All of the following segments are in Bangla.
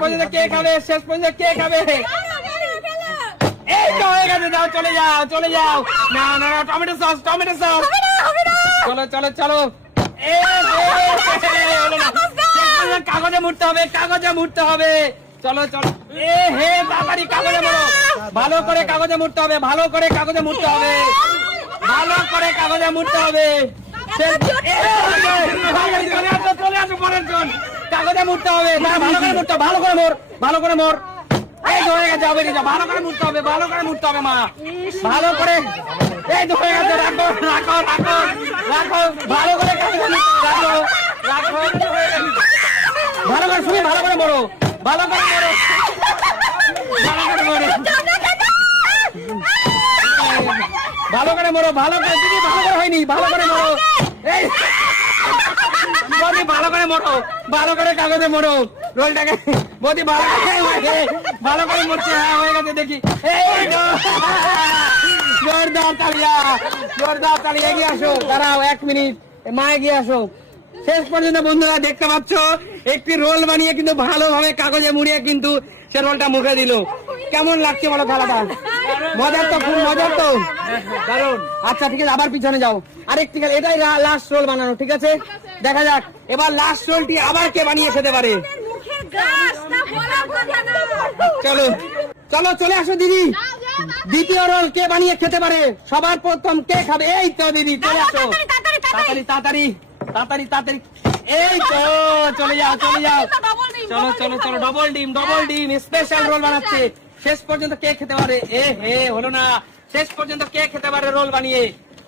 পর্যন্ত কে খাবে, শেষ পর্যন্ত কে খাবে? এই তো হয়ে গেছে, যাও চলে যাও চলে যাও। না না না, টমেটো সস টমেটো সস। চলো চলো চলো। কাগজে মুড়তে হবে, কাগজে মুড়তে হবে। চলো চলো, এ হে তাড়াতাড়ি কাগজে মুড়ো। ভালো করে কাগজে মুড়তে হবে, ভালো করে কাগজে মুড়তে হবে, ভালো করে কাগজে মুড়তে হবে। চলে আসো পরের জন, কাগজে মুড়তে হবে। ভালো করে মুড়তে হবে, ভালো করে মোড়, ভালো করে মোড়। এই তো হয়ে গেছে, ভালো করে মুড়তে হবে, ভালো করে মুড়তে হবে মা, ভালো করে। এই তো হয়ে গেছে, রাখো রাখো রাখো রাখো, ভালো করে কাগজে রাখো রাখো। ভালো করে শুনি, ভালো করে মোড়ো, ভালো করে মোড়ো, ভালো করে মোড়ো, ভালো করে মোড়ো, ভালো করে। দিদি ভালো করে হয়নি, ভালো করে মোড়ো। এই বৌদি ভালো করে মোড়ো, ভালো করে কাগজে মোড়ো রোলটাকে। বৌদি ভালো করে, ভালো করে মোড়ছে। হ্যাঁ হয়ে গেছে, দেখি। এই জোরদার তালিয়া, জোরদার তালিয়া। এগিয়ে আসো, দাঁড়াও 1 মিনিট, মা এগিয়ে আসো। শেষ পর্যন্ত বন্ধুরা দেখতে পাচ্ছ, একটি রোল বানিয়ে কিন্তু ভালোভাবে কাগজে মুড়িয়ে কিন্তু সে রোলটা মুখে দিল। কেমন লাগছে বলো খেলাটা? মজার তো, খুব মজার তো, দারুন। আচ্ছা ঠিক আছে, আবার পিছনে যাও। আরেকটি, এটাই লাস্ট রোল বানানো, ঠিক আছে? দেখা যাক এবার লাস্ট রোলটি আবার কে বানিয়ে খেতে পারে। চলো চলো চলে আসো দিদি, দ্বিতীয় রোল কে বানিয়ে খেতে পারে? সবার প্রথম কে খাবে? এই তো দিদি চলে আসো, তাড়াতাড়ি তাড়াতাড়ি তাড়াতাড়ি তাড়াতাড়ি। এই তো চলে যাও চলে যাও। চলো চলো চলো, ডবল ডিম স্পেশাল রোল বানাচ্ছে। শেষ পর্যন্ত কে খেতে পারে? এ হে হলো না, শেষ পর্যন্ত কে খেতে পারে রোল বানিয়ে?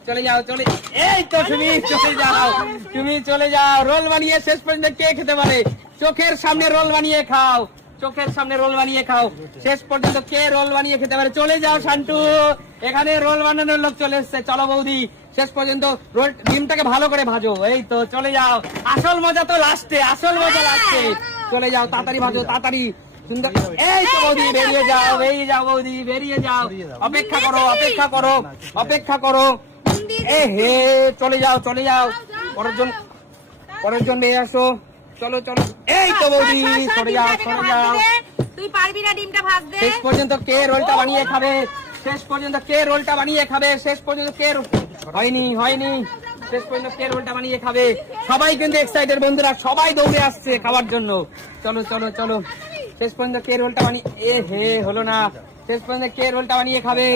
চলে যাও চলে। এই তো তুমি চলে যাও, তুমি চলে যাও। রোল বানিয়ে শেষ পর্যন্ত কে খেতে পারে? চোখের সামনে রোল বানিয়ে খাও, চোখের সামনে রোল বানিয়ে খাও। শেষ পর্যন্ত কে রোল বানিয়ে খেতে পারে? চলে যাও শান্টু, এখানে রোল বানানোর লোক চলে এসছে। চলো বৌদি, শেষ পর্যন্ত রোল ডিমটাকে ভালো করে ভাজো। এই তো চলে যাও, আসল মজা তো লাস্টে, আসল মজা লাস্টে। চলে যাও, তাড়াতাড়ি ভাজো, তাড়াতাড়ি। সুন্দর। এই তো বৌদি বেরিয়ে যাও, বেরিয়ে যাও বৌদি, বেরিয়ে যাও। অপেক্ষা করো, অপেক্ষা করো, অপেক্ষা করো। এ হে চলে যাও চলে যাও, পরের জন নিয়ে আসো। চলো চলো। এই তো বৌদি সরে যাও সরে যাও। তুই পারবি না ডিমটা ভাজতে। শেষ পর্যন্ত কে রোলটা বানিয়ে খাবে? শেষ পর্যন্ত কে রোলটা বানিয়ে খাবে? শেষ পর্যন্ত কে? হয়নি হয়নি, শেষ পর্যন্ত কে রোলটা বানিয়ে খাবে? সবাই কিন্তু এক্সাইটেড বন্ধুরা, সবাই দৌড়ে আসছে খাওয়ার জন্য। চলো চলো চলো, শেষ পর্যন্ত কে রোলটা বানিয়ে, এ হে হলো না, শেষ পর্যন্ত কে রোলটা বানিয়ে খাবে?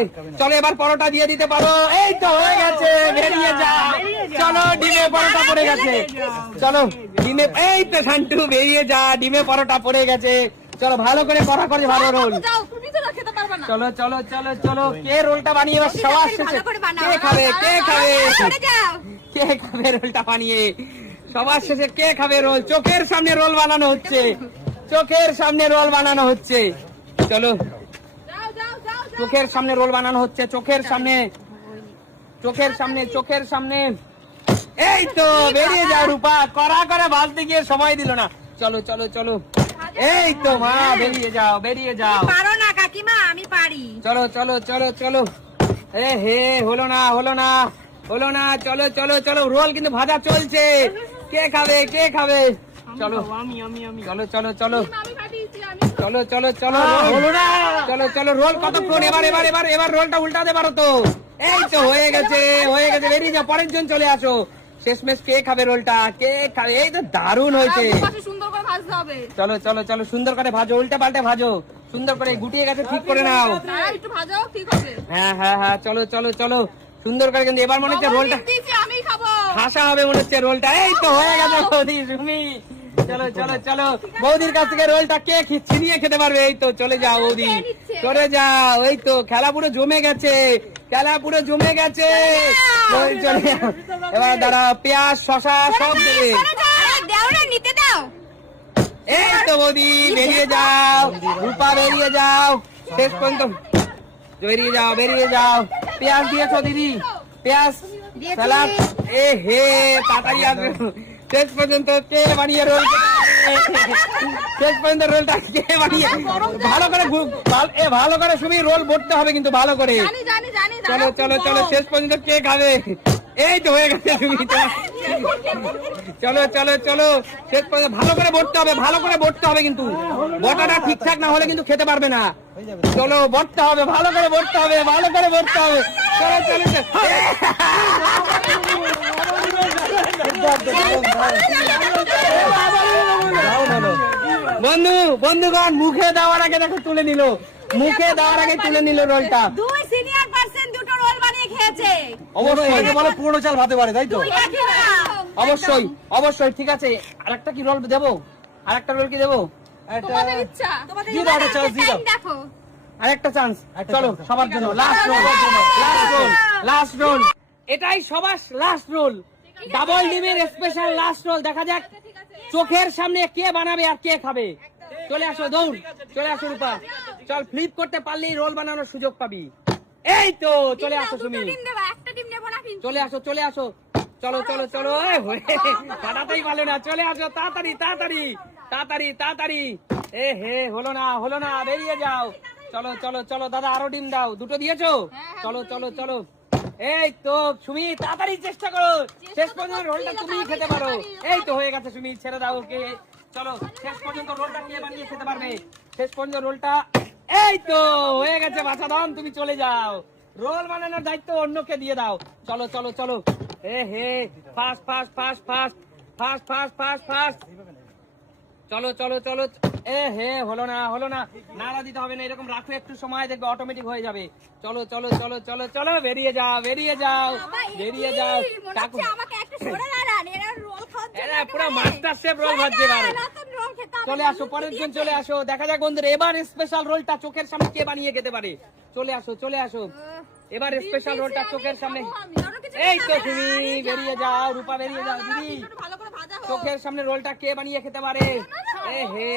চলো এবার পরোটা দিয়ে দিতে পারো। এই তো হয়ে গেছে, বেরিয়ে যাও। চলো ডিমে পরোটা পড়ে গেছে, চলো ডিমে। এই তো শান্টু বেরিয়ে যা, ডিমে পরোটা পড়ে গেছে। চলো ভালো করে পরোটা করে ভালো রোল। চলো চলো চলো চলো, কে রোলটা বানিয়ে এবার সবার শেষে কে খাবে? কে খাবে? কে খাবে রোলটা বানিয়ে? সবার শেষে কে খাবে রোল? চোখের সামনে রোল বানানো হচ্ছে, চোখের সামনে রোল বানানো হচ্ছে। চলো চোখের সামনে রোল বানানো হচ্ছে, চোখের সামনে, চোখের সামনে, চোখের সামনে। এই তো বেরিয়ে যাও রূপা, কড়া করে ভাজতে গিয়ে সময় দিল না। চলো চলো চলো, এই তো মা বেরিয়ে যাও, বেরিয়ে যাও। পারো না কাকিমা, আমি পারি। চলো চলো চলো চলো। এ হে হলো না হলো না হলো না। চলো চলো চলো, রোল কিন্তু ভাজা চলছে। কে খাবে? কে খাবে? চলো চলো চলো চলো চলো চলো চলো, হলো না। চলো চলো, রোল কতক্ষণ? এবার এবার এবার এবার রোলটা উল্টাতে পারো তো। এই তো হয়ে গেছে হয়ে গেছে, বেরিয়ে যাও, পরের জন চলে আসো। শেষমেশ কে খাবে রোলটা? কে খাবে? এই তো দারুণ হয়েছে। চলো চলো চলো, সুন্দর করে ভাজো, উল্টে পাল্টে ভাজো, সুন্দর করে। গুটিয়ে গেছে, ঠিক করে নাও। হ্যাঁ হ্যাঁ হ্যাঁ, চলো চলো চলো, সুন্দর করে। কিন্তু এবার মনে হচ্ছে রোলটা খাসা হবে মনে হচ্ছে রোলটা। এই তো হয়ে গেছে বৌদি, তুমি চলো চলো চলো, বৌদির কাছ থেকে রোলটা কে ছিনিয়ে খেতে পারবে? এই তো চলে যাও বৌদি, চলে যাও। এই তো খেলা পুরো জমে গেছে, খেলা পুরো জমে গেছে। চলে যাও এবার, দাঁড়াও, পেঁয়াজ শশা সব দেবে। এই তো বৌদি বেরিয়ে যাও, রূপা বেরিয়ে যাও। শেষ পর্যন্ত বেরিয়ে যাও, বেরিয়ে যাও। পেঁয়াজ দিয়েছো দিদি? পেঁয়াজ সালাদ। এ হে তাড়াতাড়ি আসবে। শেষ পর্যন্ত কে বানিয়ে রোল? শেষ পর্যন্ত রোলটা কে বানিয়ে? ভালো করে ভালো করে শুনি, রোল ভরতে হবে কিন্তু ভালো করে। চলো চলো চলো, শেষ পর্যন্ত কে খাবে? এই তো হয়ে গেছে, তুমি চলো চলো চলো শেষ পর্যন্ত ভালো করে বটতে হবে, ভালো করে বটতে হবে, কিন্তু বটাটা ঠিকঠাক না হলে কিন্তু খেতে পারবে না। চলো বটতে হবে, ভালো করে বটতে হবে, ভালো করে বটতে হবে। চলো চলো বন্ধুগণ মুখে দেওয়ার আগে দেখো তুলে নিল, মুখে দেওয়ার আগে তুলে নিল রোলটা। দুই সিনিয়র পার্সন দুটো রোল বানিয়ে খেয়েছে। অবশ্যই বলে পুরনো চাল ভাতে পারে, তাই তো? অবশ্যই অবশ্যই ঠিক আছে। আরেকটা কি রোল দেবো? আরেকটা রোল কি দেবো? তোমাদের ইচ্ছা, তোমাদের দিয়ে দাও, একটা chance দিয়ে দাও। দেখো আরেকটা চান্স। চলো সবার জন্য last roll, last roll, last roll. এটাই সবার লাস্ট রোল, ডাবল ডিমের স্পেশাল লাস্ট রোল। দেখা যাক চোখের সামনে কে বানাবে আর কে খাবে। চলে আসো, দৌড়, চলে আসো রূপা। চল, ফ্লিপ করতে পারলেই রোল বানানোর সুযোগ পাবি। এই তো চলে আসো সুমি, ডিম দেবা, একটা ডিম নেবো না কিন্তু। চলে আসো, চলে আসো। চলো চলো চলো, দাদাতেই ভালো না। চলে আসো তাড়াতাড়ি তাড়াতাড়ি তাড়াতাড়ি তাড়াতাড়ি। এ হে, হলো না হলো না, বেরিয়ে যাও। চলো চলো চলো, দাদা আরো ডিম দাও। দুটো দিয়েছো? চলো চলো চলো। এই তো সুমি, তাড়াতাড়ি চেষ্টা করো, শেষ পর্যন্ত রোলটা তুমি খেতে পারো। এই তো হয়ে গেছে সুমি, ছেড়ে দাও ওকে। চলো শেষ পর্যন্ত রোলটা কে বানিয়ে খেতে পারবে? শেষ পর্যন্ত রোলটা, এই তো হয়ে গেছে। বাছাধন তুমি চলে যাও, রোল বানানোর দায়িত্ব অন্যকে দিয়ে দাও। চলো চলো চলো। এ হে, fast fast fast fast fast fast fast fast. চলো চলো চলো। এ হে, হলো না হলো না, নাড়া দিতে হবে না, এরকম রাখো একটু সময়, দেখবে অটোমেটিক হয়ে যাবে। চলো চলো চলো চলো চলো, বেরিয়ে যাও বেরিয়ে যাও বেরিয়ে যাও। কাকু আমাকে একটু সরে দাঁড়ান, এরা রোল খাচ্ছে। এরা পুরো মাস্টার শেফ রোল ভাজছে এবার। রোল খেতে হবে। চলে আসো, পরের জন চলে আসো। দেখা যাক বন্ধুরা এবার স্পেশাল রোলটা চোখের সামনে কে বানিয়ে খেতে পারে। চলে আসো চলে আসো, এবার স্পেশাল রোলটা চোখের সামনে। এই তো তুমি বেরিয়ে যাও, রূপা বেরিয়ে যাও। দিদি ভালো করে ভাজা হোক। চোখের সামনে রোলটা কে বানিয়ে খেতে পারে? এ হে,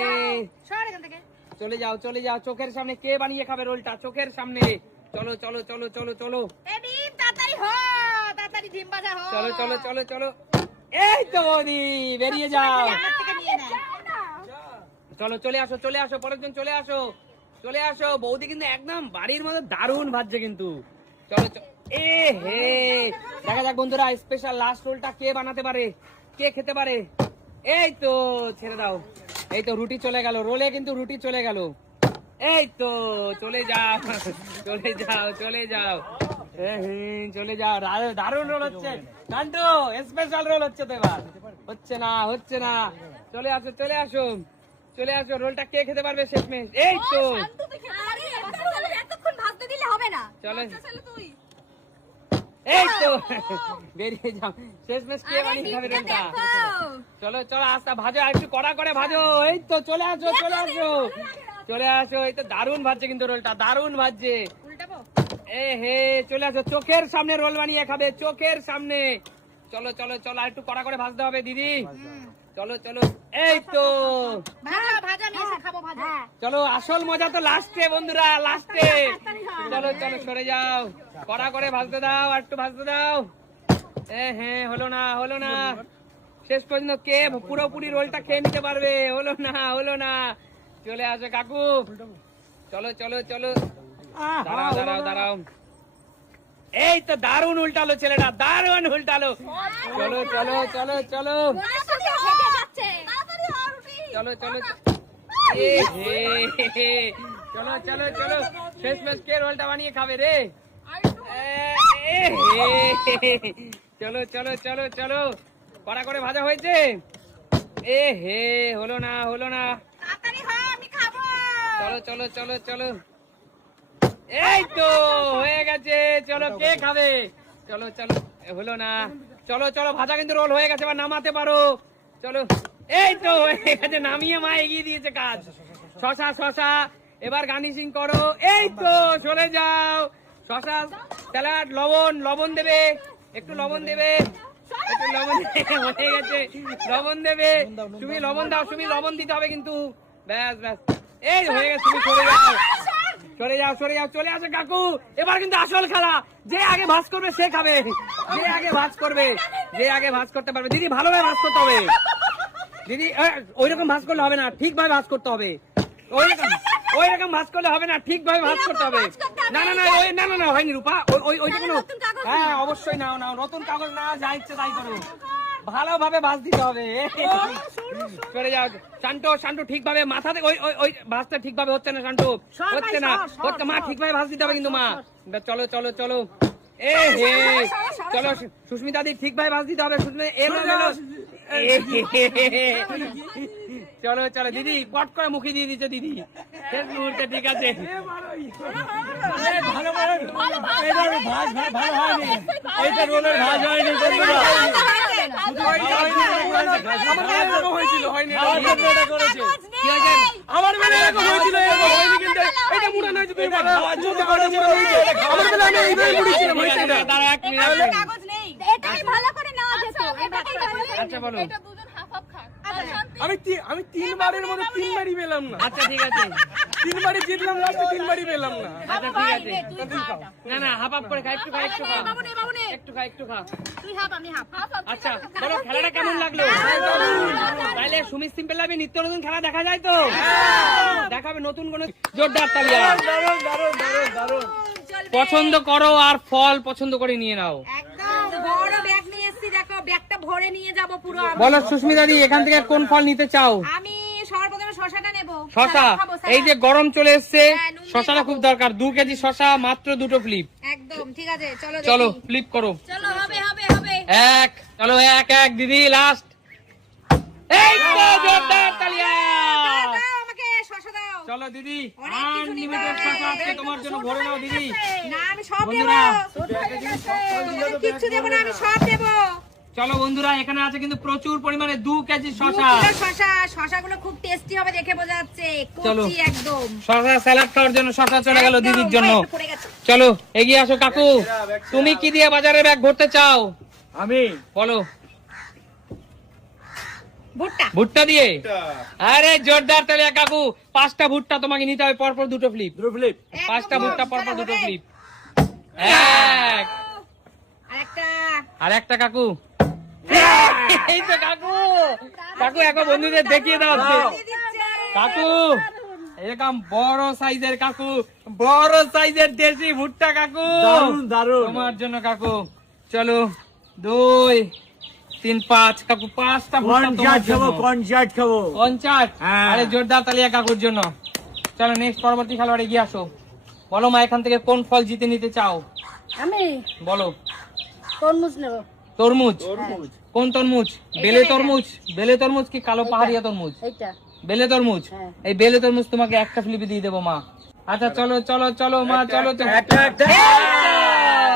সর এখান থেকে। চলে যাও চলে যাও, চোখের সামনে কে বানিয়ে খাবে রোলটা চোখের সামনে? চলো চলো চলো চলো চলো এ ডিম তাড়াতাড়ি হ, তাড়াতাড়ি ডিম ভাজা হোক। চলো চলো চলো চলো। এই তো বৌদি বেরিয়ে যাও। আমার থেকে নিয়ে নেয়। চলো চলে আসো চলে আসো, পরের জন চলে আসো চলে আসো। বৌদি কিন্তু একদম বাড়ির মতো দারুণ ভাজছে কিন্তু। চলো এ হে, দেখা যাক বন্ধুরা স্পেশাল লাস্ট রোলটা কে বানাতে পারে, কে খেতে পারে। এই তো ছেড়ে দাও, এই তো রুটি চলে গেল, রোলে কিন্তু রুটি চলে গেল। এই তো চলে যাও চলে যাও চলে যাও। চলে যাও, দারুণ রোল হচ্ছে কান্টু, স্পেশাল রোল হচ্ছে তো এবার। হচ্ছে না হচ্ছে না, চলে আসো চলে আসো চলে আসো। রোলটা কে খেতে পারবে শেষমেশ? এই তো এতক্ষণ ভাজতে দিলে হবে না। চলে, তুই এই তো বেরিয়ে যাও। শেষমেশ কে বানিয়ে খাবে রোলটা? চলো চলো আস্তে ভাজো, আর একটু কড়া করে ভাজো। এই তো চলে আসো চলে আসো চলে আসো। এই তো দারুণ ভাজছে কিন্তু রোলটা, দারুণ ভাজছে। উল্টাবো। এ হে, চলে আসো, চোখের সামনে রোল বানিয়ে খাবে, চোখের সামনে। চলো চলো চলো, আর একটু কড়া করে ভাজতে হবে দিদি। চলো চলো, এই তো ভাজা ভাজা নিয়ে এসে খাবো ভাজা। চলো, আসল মজা তো লাস্টে বন্ধুরা, লাস্টে। চলো চলো সরে যাও, কড়া করে ভাজতে দাও, আর একটু ভাজতে দাও। হ্যাঁ হলো না হলো না, শেষ পর্যন্ত কে পুরোপুরি রোলটা খেয়ে নিতে পারবে? হলো না হলো না। চলে আসো কাকু, চলো চলো চলো, দাঁড়াও দাঁড়াও দাঁড়াও। এই তো দারুণ উল্টালো ছেলেটা, দারুণ উল্টালো। চলো চলো চলো চলো চলো চলো। এ হে, চলো চলো চলো, শেষমেশ কে রোলটা বানিয়ে খাবে রে? এ হে, চলো চলো চলো চলো, কড়া করে ভাজা হয়েছে। এ হে, হলো না হলো না। চলো চলো চলো চলো, এই তো হয়ে গেছে। চলো কে খাবে? চলো চলো, হলো না। চলো চলো, ভাজা কিন্তু রোল হয়ে গেছে, এবার নামাতে পারো। চলো, এই তো হয়ে গেছে, নামিয়ে মা এগিয়ে দিয়েছে কাজ। শশা শশা, এবার গার্নিশিং করো। এই তো সরে যাও, শশা স্যালাড, লবণ লবণ দেবে, একটু লবণ দেবে, একটু লবণ হয়ে গেছে, লবণ দেবে। তুমি লবণ দাও, তুমি লবণ দিতে হবে কিন্তু। ব্যাস ব্যাস, এই হয়ে গেছে, তুমি সরে যাও সরে যাও সরে যাও। চলে আসো কাকু, এবার কিন্তু আসল খেলা, যে আগে ভাঁজ করবে সে খাবে, যে আগে ভাঁজ করবে, যে আগে ভাঁজ করতে পারবে। দিদি ভালোভাবে ভাঁজ করতে হবে দিদি, ওইরকম ভাঁজ করলে হবে না, ঠিকভাবে ভাঁজ করতে হবে। ওইরকম ভাঁজ করলে হবে না, ঠিকভাবে ভাঁজ করতে হবে। না না না, ওই না না না, হয়নি রূপা, ওইটা কোনো, হ্যাঁ অবশ্যই নাও নাও, নতুন কাগজ না, যা ইচ্ছে তাই করো। ভালোভাবে ভাঁজ দিতে হবে করে যাও শান্ত ঠিকভাবে মাথাতে ওই ওই ওই ভাঁজটা ঠিকভাবে হচ্ছে না শান্ত হচ্ছে না হচ্ছে মা ঠিকভাবে ভাঁজ দিতে হবে কিন্তু মা চলো চলো চলো এ হে চলো সুস্মিতা দি ঠিকভাবে ভাঁজ দিতে হবে সুস্মিতা চলো চলো দিদি পট করে মুখে দিয়ে দিচ্ছে দিদি শেষ মুহূর্তে ঠিক আছে এইটা রোলের ভাজ হয়নি বন্ধুরা। আমার বেলা এরকম হয়েছিল এরকম হয়নি কিন্তু এটা মুড়া নয় তুমি আমার বেলা আমি এইভাবে মুড়িছিলাম হয়েছিল দাঁড়া এক মিনিট কাগজ নেই এটাই ভালো করে নেওয়া যেত এটাই ভালো আচ্ছা বলো এটা দুজন হাফ হাফ খান আমি তিনবারের মধ্যে তিনবারই পেলাম না, আচ্ছা ঠিক আছে তিনবারই জিতলাম লাস্টে তিনবারই পেলাম না। আচ্ছা ঠিক আছে না না হাফ হাফ করে খা একটু খা একটু খা একটু খা তুই হাফ আমি হাফ আচ্ছা বলো খেলাটা কেমন লাগলো তাইলে সুমিত সিম্পল লাভে নিত্য নতুন খেলা দেখা যায় তো দেখাবে নতুন কোন জোরদার তালিয়া দারুণ দারুণ দারুণ দারুণ। পছন্দ করো আর ফল পছন্দ করে নিয়ে নাও একদম বড় ব্যাগ নিয়ে এসেছি দেখো ব্যাগটা ভরে নিয়ে যাব পুরো আমি। বলো সুস্মিতা দি এখান থেকে কোন ফল নিতে চাও আমি সর্বপ্রথমে শশাটা নেব শশা সালাদ খাবো, সালাদ। এই যে গরম চলে এসছে হ্যাঁ, নুন দিয়ে শশাটা খাবো। খুব দরকার 2 কেজি শশা মাত্র 2টো ফ্লিপ একদম ঠিক আছে চলো চলো দেখি। ফ্লিপ করো চলো হবে হবে হবে এক চলো এক এক দিদি লাস্ট এই তো জোরদার তালিয়া দাও আমাকে শশা দাও চলো দিদি অনেক কিছু নিতে আনলিমিটেড হবে। শশা আজকে তোমার জন্য ভরে নাও দিদি না আমি সব দেব বন্ধুরা। কিছু দেব না আমি সব দেব চলো বন্ধুরা এখানে আছে কিন্তু প্রচুর পরিমাণে 2 কেজি শশা শশাগুলো খুব টেস্টি হবে দেখে বোঝা যাচ্ছে চলো। কচি একদম শশা স্যালাড খাওয়ার জন্য শশা চলে গেল একদম, দিদির জন্য একটু পড়ে গেছে। চলো এগিয়ে আসো কাকু তুমি কি দিয়ে বাজারে ব্যাগ ভরতে চাও আমি বলো ভুট্টা ভুট্টা দিয়ে আরে জোরদার তালিয়া কাকু 5টা ভুট্টা তোমাকে নিতে হবে পরপর 2টো ফ্লিপ দুটো ফ্লিপ। 5টা ভুট্টা পরপর 2টো ফ্লিপ এক আর একটা কাকু এই তো কাকু কাকু একবার বন্ধুদের দেখিয়ে দাও কাকু এরকম বড় সাইজের কাকু বড় সাইজের দেশি ভুট্টা কাকু দারুণ দারুণ। তোমার জন্য কাকু চলো 2 3 5 কাকু 5টা ভুট্টা তোমার কনচার্ট খাবো জন্য কনচার্ট খাবো। পঞ্চাশ হ্যাঁ। আরে জোরদার তালিয়া কাকুর জন্য চলো নেক্সট পরবর্তী খেলোয়াড় এগিয়ে আসো বলো মা এখান থেকে কোন ফল জিতে নিতে চাও আমি বলো তরমুজ নেব তরমুজ কোন তরমুজ বেলে তরমুজ কি কালো পাহাড়িয়া তরমুজ এইটা বেলে তরমুজ হ্যাঁ। এই বেলে তরমুজ তোমাকে একটা ফ্লিপে দিয়ে দেবো মা আচ্ছা চলো চলো চলো মা চলো চলো একটা একটা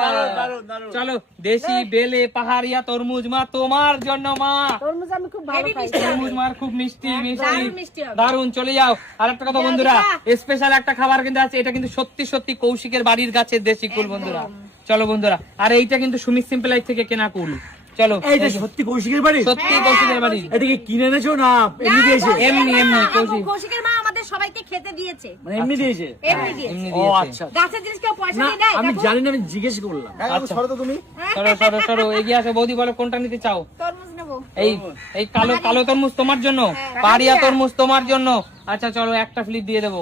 দারুণ দারুণ দারুণ। চলো দেশি বেলে পাহাড়িয়া তরমুজ মা তোমার জন্য মা তরমুজ আমি খুব ভালো খাই তরমুজ মার খুব মিষ্টি দারুণ মিষ্টি হবে। দারুন চলে যাও আর একটা কথা বন্ধুরা স্পেশাল একটা খাবার কিন্তু আছে এটা কিন্তু সত্যি সত্যি কৌশিকের বাড়ির গাছের দেশি কুল বন্ধুরা চলো বন্ধুরা আর এইটা কিন্তু সুমিত সিম্পল লাইফ থেকে কেনা কুল চলো এইটা সত্যি কৌশিকের বাড়ি? সত্যি কৌশিকের বাড়ি এটা কি কিনে এনেছো না এমনি দিয়েছে? এমনি এমনি কৌশিক কৌশিকের মা আমাদের সবাইকে খেতে দিয়েছে মানে এমনি দিয়েছে? এমনি দিয়েছে এমনি ও দিয়েছে আচ্ছা। গাছের জিনিস কেউ পয়সা না দিয়ে দেয় আমি কাকু? জানি না, আমি জিজ্ঞেস করলাম। আচ্ছা তুমি সরো সরো সরো এগিয়ে আসো বৌদি বলো কোনটা নিতে চাও তরমুজ নেব এই এই কালো কালো তরমুজ তোমার জন্য পাহাড়িয়া তরমুজ তোমার জন্য আচ্ছা চলো একটা ফ্লিপ দিয়ে দেবো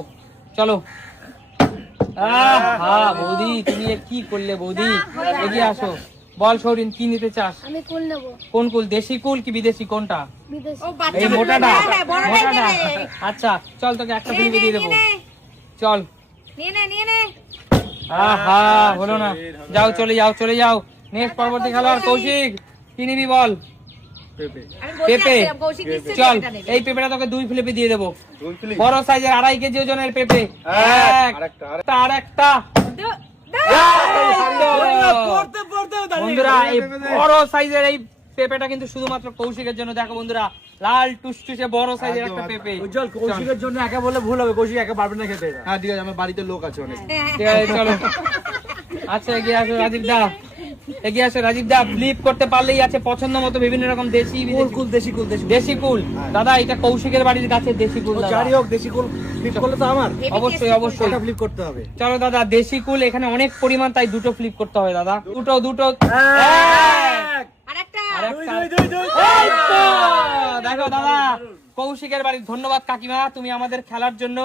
চলো হ্যাঁ বৌদি তুমি এ কি করলে বৌদি এগিয়ে আসো বল সৌরিন কি নিতে চাস আমি কুল নেব কোন কুল দেশি কুল কি বিদেশি কোনটা বিদেশি ও এই মোটাটা হ্যাঁ, বড়টাই মোটাটা নেবে। আচ্ছা চল তোকে একটা নিয়ে ফ্লিপে নে, দিয়ে দেবো নিয়ে নে। চল নিয়ে নে আহা হলো না যাও চলে যাও নেক্সট পরবর্তী খেলোয়াড় কৌশিক কি নিবি বল আমি পেঁপে বলছিলাম কৌশিক নিশ্চয়ই চল পেঁপেটা নেবে। এই পেঁপেটা তোকে 2 ফ্লিপে দিয়ে দেবো বড় সাইজের 2.5 কেজি ওজনের পেঁপে এক আর একটা দে- পড়তে পড়তেও দাঁড়িয়ে বন্ধুরা গেল। এই বড় সাইজের এই পেঁপেটা কিন্তু শুধুমাত্র কৌশিকের জন্য দেখো বন্ধুরা লাল টুসটুসে বড় সাইজের একটা পেঁপে উজ্জ্বল কৌশিকের জন্য একা বলে ভুল হবে, কৌশিক একা পারবে না খেতে এটা। হ্যাঁ ঠিক আছে, আমার বাড়িতে লোক আছে অনেক। ঠিক আছে, চলো আচ্ছা এগিয়ে আসো রাজীব দা এগিয়ে আসো রাজীব দা ফ্লিপ করতে পারলেই আছে পছন্দ মতো বিভিন্ন রকম দেশি কুল বিদেশি কুল দেশি কুল দেশি কুল। দেশি কুল দাদা এটা কৌশিকের বাড়ির গাছের দেশি কুল ও দাদা। যারই হোক দেশি কুল ফ্লিপ করলে তো আমার অবশ্যই অবশ্যই ওটা ফ্লিপ করতে হবে। চলো দাদা দেশি কুল এখানে অনেক পরিমাণ তাই 2টো ফ্লিপ করতে হবে দাদা দুটো এক, আরেকটা আরেকটা। দুই, দুই, দুই, দুই। এই তো! দেখো দাদা কৌশিকের বাড়ি ধন্যবাদ কাকিমা তুমি আমাদের খেলার জন্য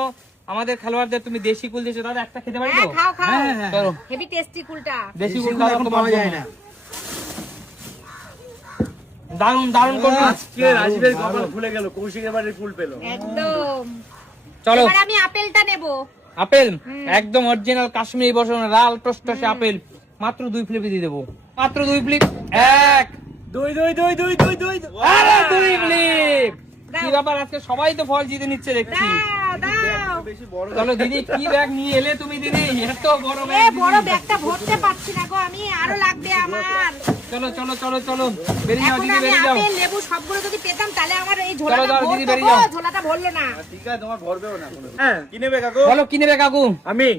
আমাদের খেলোয়াড়দের তুমি দেশি কুল দিয়েছো দাদা একটা খেতে পারি তো হ্যাঁ, খাও খাও হ্যাঁ, হ্যাঁ। চলো হেভি টেস্টি কুলটা দেশি দেশি কুল কুল দাদা এখন তোমার পাওয়া যায় জন্য। না। দারুন দারুন করছো। কে রাজীবের কপাল খুলে গেল, কৌশিক এবারে ফুল পেলো। একদম। চলো এবার আমি আপেলটা নেব। আপেল একদম অরিজিনাল কাশ্মীরি বসন লাল টসটসে আপেল, মাত্র 2 ফ্লিপে দিয়ে দেবো, মাত্র 2 ফ্লিপ। এক দুই দুই দুই দুই দুই দুই আরে 2 ফ্লিপ। কি ব্যাপার, আজকে সবাই তো ফল জিতে নিচ্ছে দেখছি। দাও। চলো দিদি, কি ব্যাগ নিয়ে এলে তুমি দিদি? এত বড় এ ব্যাগ বড় দিদি। ব্যাগটা ভরতে পারছি না গো আমি, আরো লাগবে আমার। চলো চলো চলো চলো, বেরিয়ে যাও এখন দিদি, আমি বেরিয়ে যাও। আপেল লেবু সবগুলো যদি পেতাম তাহলে আমার এই চলো, ঝোলাটা দাও, দিদি, ভরতো বেরিয়ে গো, যাও। ঝোলাটা ভরলো না। ঠিক আছে, তোমার ভরবেও না কোনো। হ্যাঁ, কি নেবে কাকু? বলো কি নেবে কাকু? আমি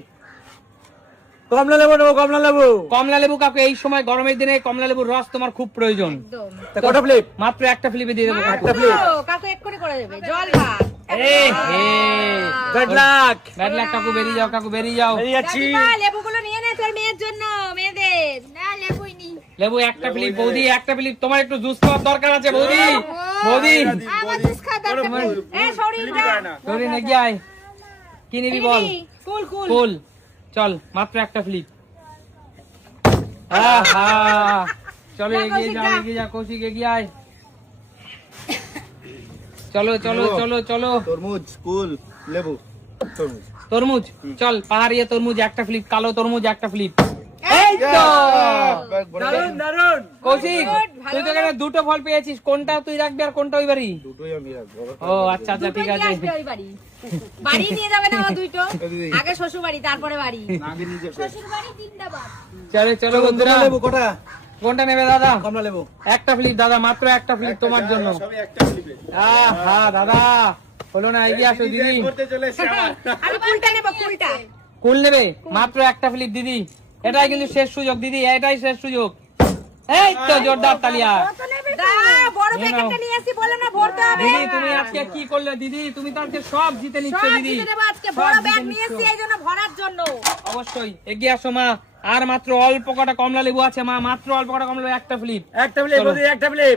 কমলা লেবু নেবো, কমলা লেবু। কমলা লেবু কাকু, এই সময় গরমের দিনে কমলা লেবুর রস তোমার খুব প্রয়োজন। একদম। তা কটা প্লেট? মাত্র একটা ফ্লিপে দিয়ে দেবো কাকু। কাকু এক্ষুনি করে দেবে, জল ভাত। এ হে ব্যাড লাক। ব্যাড লাক কাকু, বেরিয়ে যাও কাকু, বেরিয়ে যাও। বেরিয়ে যাচ্ছি। রাজীবা, লেবুগুলো নিয়ে নে তোর মেয়ের জন্য, মেয়েদের। না লেবুই নি। লেবু একটা ফ্লিপ বৌদি, একটা ফ্লিপ। তোমার একটু জুস খাওয়ার দরকার আছে বৌদি। বৌদি আমার জুস খাওয়ার দরকার নেই। এ শরীর দা। তোরে নাকি আয়, কি নিবি বল? কুল কুল। ফুল। চল মাত্র একটা ফ্লিপ। আহা, চলো এগিয়ে যাও, এগিয়ে যাও কৌশিক, এগিয়ে আয়। চলো চলো চলো চলো। তরমুজ, কুল, লেবু, তরমুজ। তরমুজ, চল পাহাড়িয়া তরমুজ একটা ফ্লিপ, কালো তরমুজ একটা ফ্লিপ। এই তো দারুন দারুন। কৌশিক, Good, তুই তো ভালো। এখানে দুটো ফল পেয়েছিস, কোনটা তুই রাখবি আর কোনটা ওই বাড়ি? দুটোই আমি রাখবো। ও আচ্ছা আচ্ছা, ঠিক দুটোই আছে। নিয়ে আসবে ওই বাড়ি। বাড়ি নিয়ে যাবে না ও দুটো। আগে শ্বশুর বাড়ি তারপরে বাড়ি। আগে নিজে শ্বশুর বাড়ি তিনটা বার। চলো চলো বন্ধুরা, লেবু কটা? কোনটা নেবে দাদা? কমলা লেবু। একটা ফ্লিপ দাদা, মাত্র একটা ফ্লিপ তোমার জন্য। সবই একটা ফ্লিপে। আহা দাদা, হলো না, এগিয়ে আসো দিদি। করতে চলে এসেছে আবার। আমি কুলটা নেব, কুলটা। কুল নেবে? মাত্র একটা ফ্লিপ দিদি, এটাই কিন্তু শেষ সুযোগ দিদি, এটাই শেষ সুযোগ। এই তো জোরদার তালিয়া। দাও, বড় নিয়ে নাও। প্যাকেটটা নিয়ে আসি, বলো না ভরতে হবে। দিদি তুমি আজকে কি করলে দিদি? তুমি তো আজকে সব জিতে নিচ্ছ সব দিদি। জিতে নেব আজকে, সব বড় জিতে ব্যাগ নিচ্ছ। নিয়ে এসেছি এই জন্য ভরার জন্য। অবশ্যই এগিয়ে আসো মা, আর মাত্র অল্প কটা কমলা লেবু আছে মা, মাত্র অল্প কটা কমলা লেবু, একটা ফ্লিপ। একটা প্লেট, চলো। একটা প্লেট।